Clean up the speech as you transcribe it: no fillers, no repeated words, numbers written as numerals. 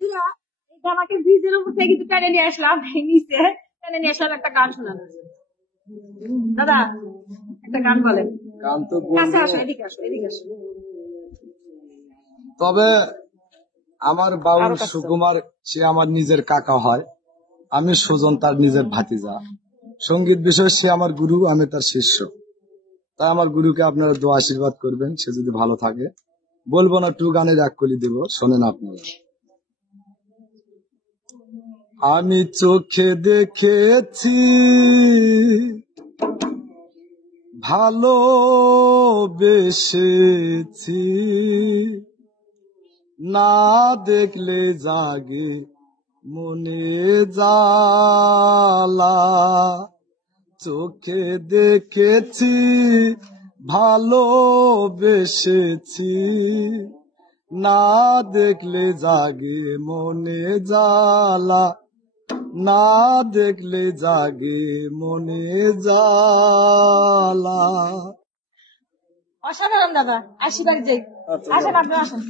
দিয়া এই জামাকে ব্রিজের উপর থেকে কিন্তু টেনে নিয়ে আসলাম, নিচে টেনে নিয়ে আসলাম, একটা গান শোনানো। দাদা একটা গান বলেন। গান তো কাছে বলবো, আসো, এদিকে আসো, এদিকে আসো। তবে আমার বাউল আরো কাছে যাও। সুকুমার সে আমার নিজের কাকা হয়, আমি সুজন তার নিজের ভাতিজা। সঙ্গীত বিষয় সে আমার গুরু, আমি তার শিষ্য। তাই আমার গুরুকে আপনারা দোয়া আশীর্বাদ করবেন, সে যদি ভালো থাকে। বলবো না, টু গানের এক কলি দেব, শোনেন আপনারা। আমি চোখে দেখেছি ভালোবেসেছি, না দেখলে জাগে মনে জ্বালা। চোখে দেখেছি ভালোবেসেছি, না দেখলে জাগে মনে জ্বালা, না দেখলে জাগে মনে জ্বালা। অসাধারণ দাদা, আসি বাড়ি যাই। আসেন, আপনি আসেন।